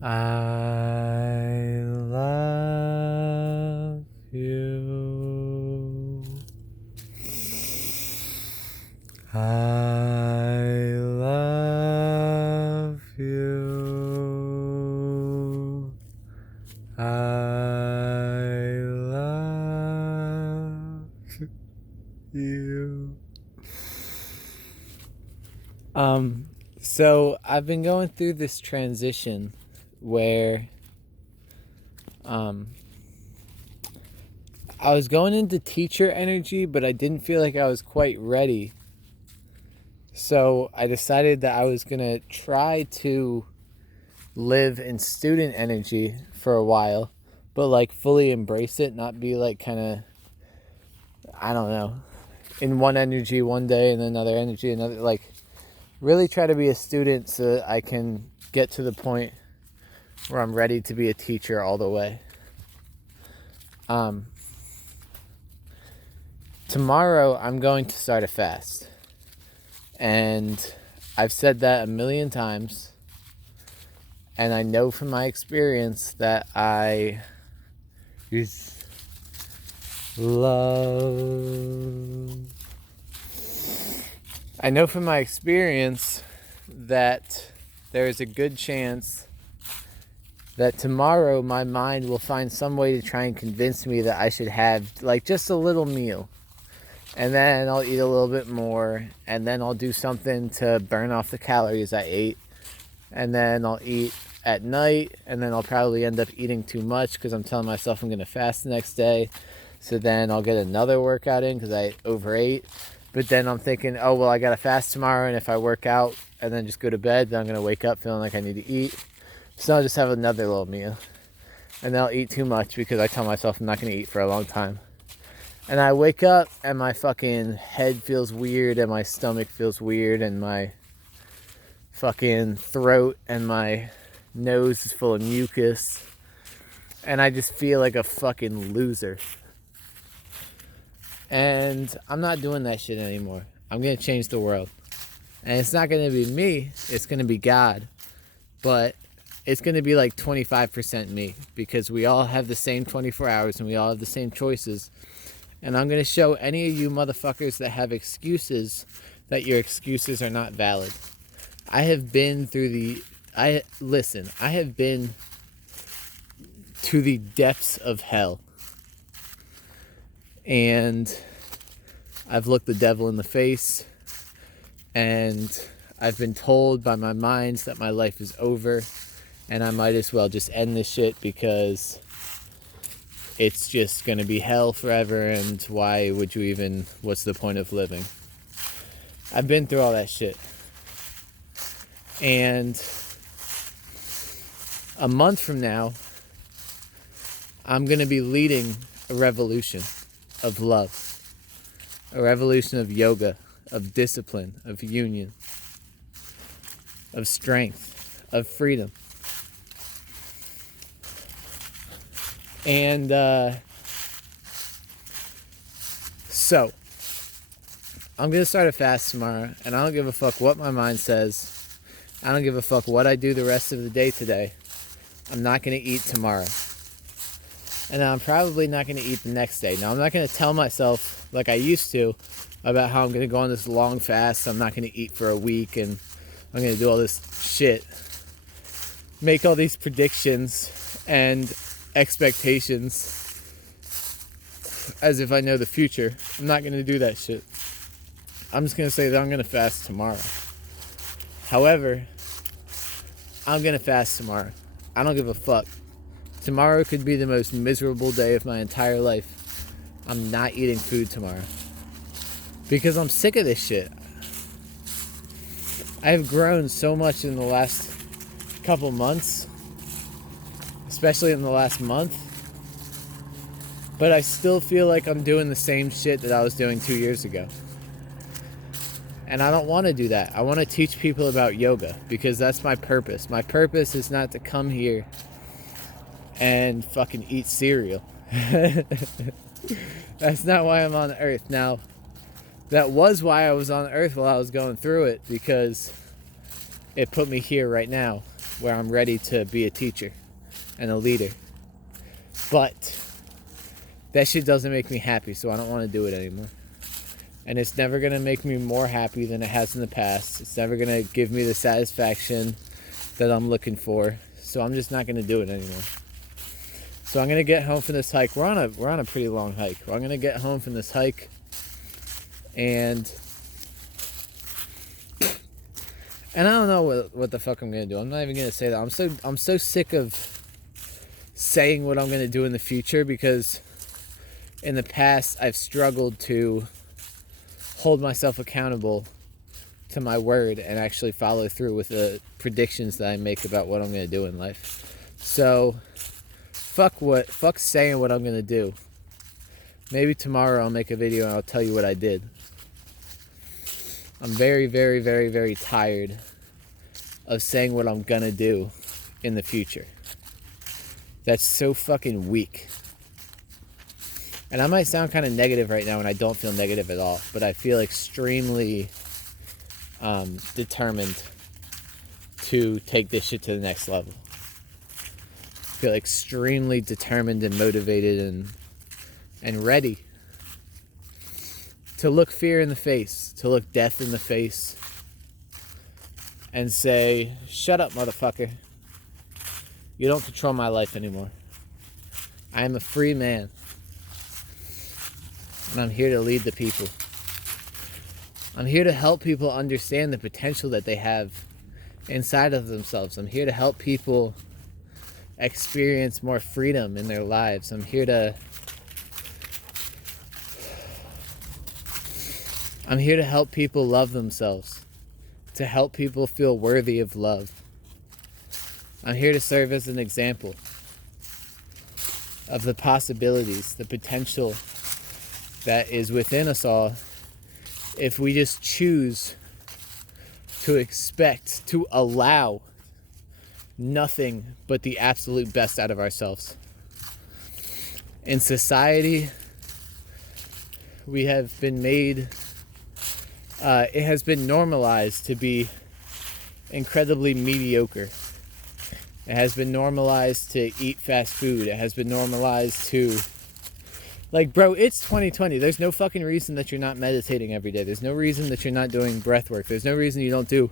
I love you. I love you. I love you. So I've been going through this transition where I was going into teacher energy, but I didn't feel like I was quite ready. So I decided that I was going to try to live in student energy for a while, but like fully embrace it, not be like kind of, I don't know, in one energy one day and another energy another. Like really try to be a student so that I can get to the point where I'm ready to be a teacher all the way. Tomorrow I'm going to start a fast, and I've said that a million times, and I know from my experience that I know from my experience that there is a good chance that tomorrow my mind will find some way to try and convince me that I should have like just a little meal. And then I'll eat a little bit more, and then I'll do something to burn off the calories I ate. And then I'll eat at night, and then I'll probably end up eating too much because I'm telling myself I'm going to fast the next day. So then I'll get another workout in because I overate. But then I'm thinking, oh, well, I got to fast tomorrow, and if I work out and then just go to bed, then I'm going to wake up feeling like I need to eat. So I'll just have another little meal. And then I'll eat too much because I tell myself I'm not going to eat for a long time. And I wake up and my fucking head feels weird and my stomach feels weird and my fucking throat and my nose is full of mucus. And I just feel like a fucking loser. And I'm not doing that shit anymore. I'm going to change the world. And it's not going to be me. It's going to be God. But it's going to be like 25% me. Because we all have the same 24 hours and we all have the same choices. And I'm going to show any of you motherfuckers that have excuses that your excuses are not valid. I have been to the depths of hell. And I've looked the devil in the face. And I've been told by my minds that my life is over. And I might as well just end this shit because it's just going to be hell forever, and what's the point of living? I've been through all that shit. And a month from now, I'm going to be leading a revolution of love, a revolution of yoga, of discipline, of union, of strength, of freedom. And so I'm going to start a fast tomorrow, and I don't give a fuck what my mind says. I don't give a fuck what I do the rest of the day today. I'm not going to eat tomorrow. And I'm probably not going to eat the next day. Now, I'm not going to tell myself, like I used to, about how I'm going to go on this long fast. I'm not going to eat for a week, and I'm going to do all this shit. Make all these predictions and expectations as if I know the future. I'm not going to do that shit. I'm just going to say that I'm going to fast tomorrow. However, I'm going to fast tomorrow. I don't give a fuck. Tomorrow could be the most miserable day of my entire life. I'm not eating food tomorrow. Because I'm sick of this shit. I have grown so much in the last couple months. Especially in the last month. But I still feel like I'm doing the same shit that I was doing 2 years ago. And I don't want to do that. I want to teach people about yoga because that's my purpose. My purpose is not to come here and fucking eat cereal. That's not why I'm on Earth. Now, that was why I was on Earth while I was going through it, because it put me here right now. where I'm ready to be a teacher and a leader. But that shit doesn't make me happy, so I don't want to do it anymore. And it's never going to make me more happy than it has in the past. It's never going to give me the satisfaction that I'm looking for. So I'm just not going to do it anymore. So I'm going to get home from this hike. We're on a pretty long hike. I'm going to get home from this hike and I don't know what the fuck I'm going to do. I'm not even going to say that. I'm so sick of saying what I'm going to do in the future, because in the past I've struggled to hold myself accountable to my word and actually follow through with the predictions that I make about what I'm going to do in life. So fuck saying what I'm going to do. Maybe tomorrow I'll make a video and I'll tell you what I did. I'm very, very, very, very tired of saying what I'm going to do in the future. That's so fucking weak. And I might sound kind of negative right now, and I don't feel negative at all, but I feel extremely determined to take this shit to the next level. I feel extremely determined and motivated and ready to look fear in the face, to look death in the face, and say, shut up, motherfucker. You don't control my life anymore. I am a free man. And I'm here to lead the people. I'm here to help people understand the potential that they have inside of themselves. I'm here to help people experience more freedom in their lives. I'm here to help people love themselves, to help people feel worthy of love. I'm here to serve as an example of the possibilities, the potential that is within us all if we just choose to expect, to allow nothing but the absolute best out of ourselves. In society, we have been made, it has been normalized to be incredibly mediocre. It has been normalized to eat fast food. It has been normalized to, like, bro, it's 2020. There's no fucking reason that you're not meditating every day. There's no reason that you're not doing breath work. There's no reason you don't do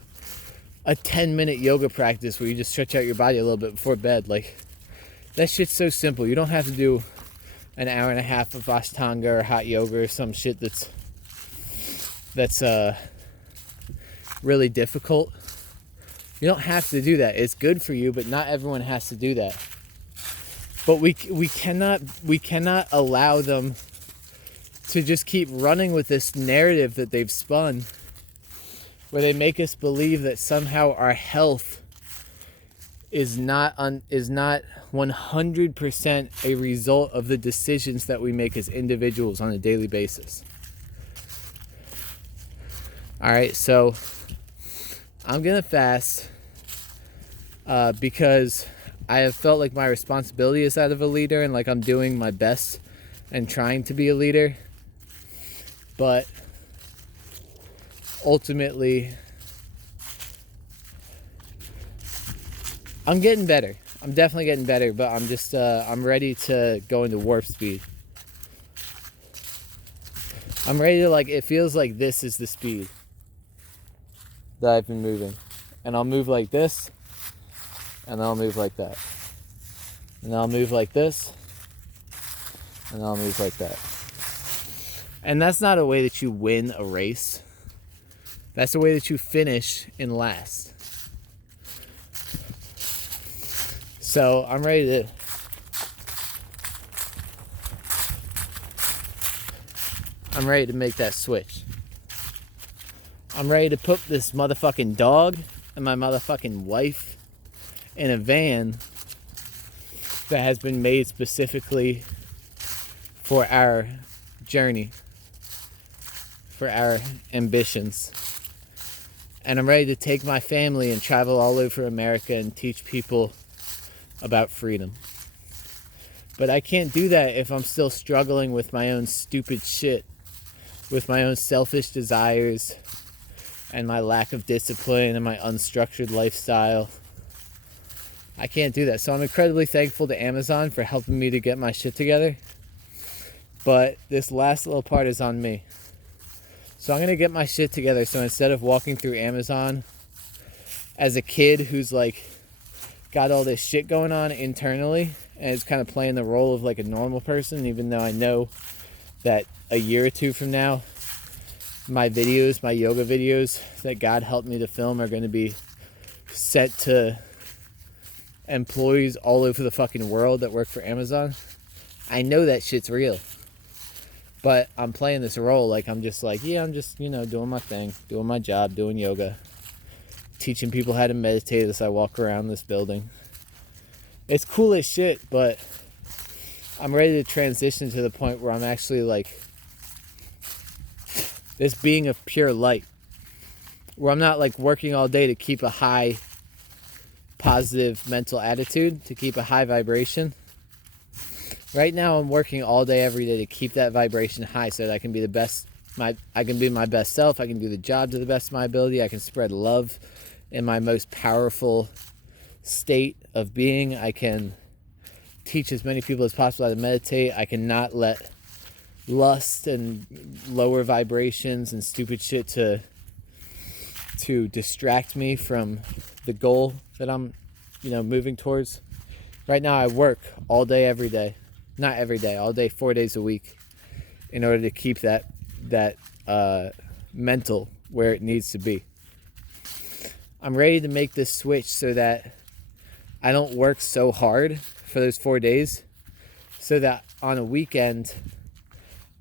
a 10-minute yoga practice where you just stretch out your body a little bit before bed. Like, that shit's so simple. You don't have to do an hour and a half of Ashtanga or hot yoga or some shit that's really difficult. You don't have to do that. It's good for you, but not everyone has to do that. But we cannot allow them to just keep running with this narrative that they've spun, where they make us believe that somehow our health is not 100% a result of the decisions that we make as individuals on a daily basis. All right, so I'm gonna fast because I have felt like my responsibility is that of a leader, and like I'm doing my best and trying to be a leader. But ultimately, I'm getting better. I'm definitely getting better, but I'm just, I'm ready to go into warp speed. I'm ready to, like, it feels like this is the speed that I've been moving. And I'll move like this, and then I'll move like that. And then I'll move like this, and then I'll move like that. And that's not a way that you win a race. That's the way that you finish in last. So I'm ready to make that switch. I'm ready to put this motherfucking dog and my motherfucking wife in a van that has been made specifically for our journey, for our ambitions. And I'm ready to take my family and travel all over America and teach people about freedom. But I can't do that if I'm still struggling with my own stupid shit, with my own selfish desires and my lack of discipline and my unstructured lifestyle. I can't do that. So I'm incredibly thankful to Amazon for helping me to get my shit together. But this last little part is on me. So I'm going to get my shit together. So instead of walking through Amazon as a kid who's like got all this shit going on internally and is kind of playing the role of like a normal person, even though I know that a year or two from now, my videos, my yoga videos that God helped me to film are going to be sent to employees all over the fucking world that work for Amazon. I know that shit's real. But I'm playing this role like I'm just, doing my thing, doing my job, doing yoga, teaching people how to meditate as I walk around this building. It's cool as shit, but I'm ready to transition to the point where I'm actually like this being of pure light, where I'm not like working all day to keep a high positive mental attitude, to keep a high vibration. Right now I'm working all day every day to keep that vibration high so that I can be I can be my best self. I can do the job to the best of my ability. I can spread love in my most powerful state of being. I can teach as many people as possible how to meditate. I cannot let lust and lower vibrations and stupid shit to distract me from the goal that I'm, moving towards. Right now I work all day, every day. Not every day, all day, 4 days a week, in order to keep that mental where it needs to be. I'm ready to make this switch so that I don't work so hard for those 4 days, so that on a weekend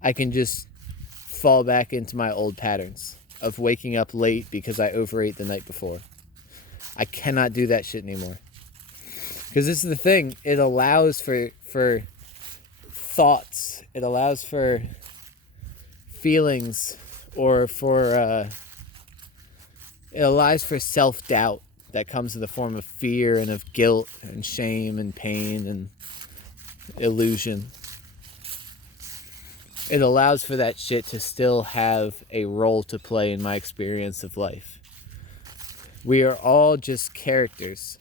I can just fall back into my old patterns of waking up late because I overate the night before. I cannot do that shit anymore. Because this is the thing, it allows for thoughts, it allows for feelings, or it allows for self-doubt that comes in the form of fear and of guilt and shame and pain and illusion. It allows for that shit to still have a role to play in my experience of life. We are all just characters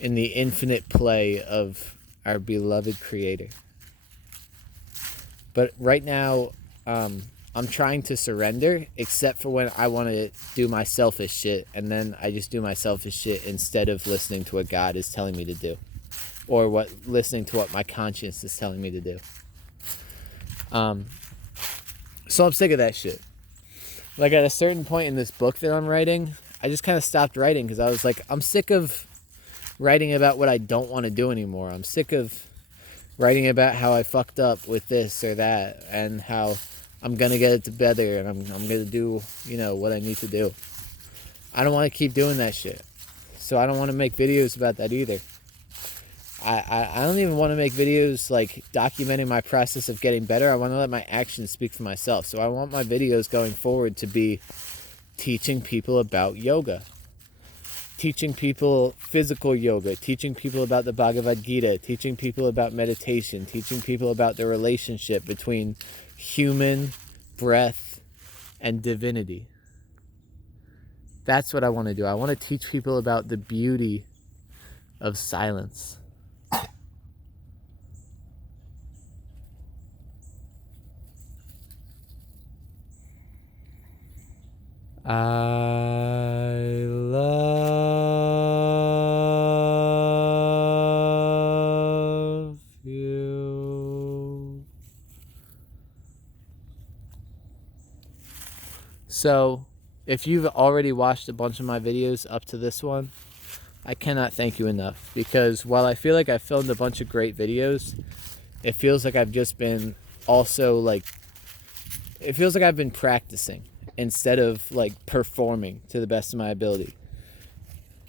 in the infinite play of our beloved Creator. But right now, I'm trying to surrender, except for when I want to do my selfish shit, and then I just do my selfish shit instead of listening to what God is telling me to do, or listening to what my conscience is telling me to do. So I'm sick of that shit. Like at a certain point in this book that I'm writing, I just kind of stopped writing because I was like, I'm sick of writing about what I don't want to do anymore. I'm sick of writing about how I fucked up with this or that, and how I'm going to get it together, and I'm going to do, what I need to do. I don't want to keep doing that shit. So I don't want to make videos about that either. I don't even want to make videos like documenting my process of getting better. I want to let my actions speak for myself. So I want my videos going forward to be teaching people about yoga, teaching people physical yoga, teaching people about the Bhagavad Gita, teaching people about meditation, teaching people about the relationship between human breath and divinity. That's what I want to do. I want to teach people about the beauty of silence. I love you. So, if you've already watched a bunch of my videos up to this one, I cannot thank you enough, because while I feel like I filmed a bunch of great videos, it feels like I've just been it feels like I've been practicing instead of like performing to the best of my ability.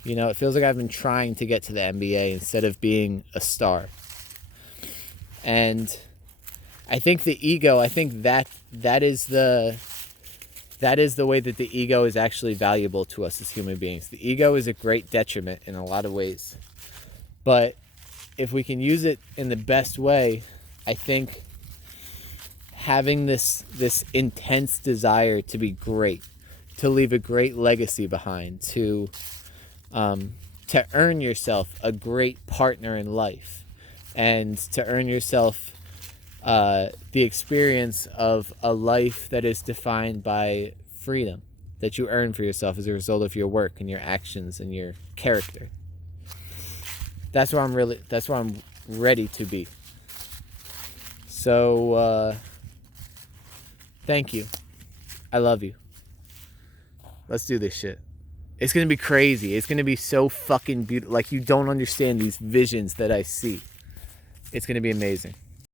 It feels like I've been trying to get to the NBA instead of being a star. And I think the ego, that is the way that the ego is actually valuable to us as human beings. The ego is a great detriment in a lot of ways. But if we can use it in the best way, I think having this intense desire to be great, to leave a great legacy behind, to to earn yourself a great partner in life, and to earn yourself the experience of a life that is defined by freedom that you earn for yourself as a result of your work and your actions and your character. That's where I'm ready to be. So thank you. I love you. Let's do this shit. It's gonna be crazy. It's gonna be so fucking beautiful. Like, you don't understand these visions that I see. It's gonna be amazing.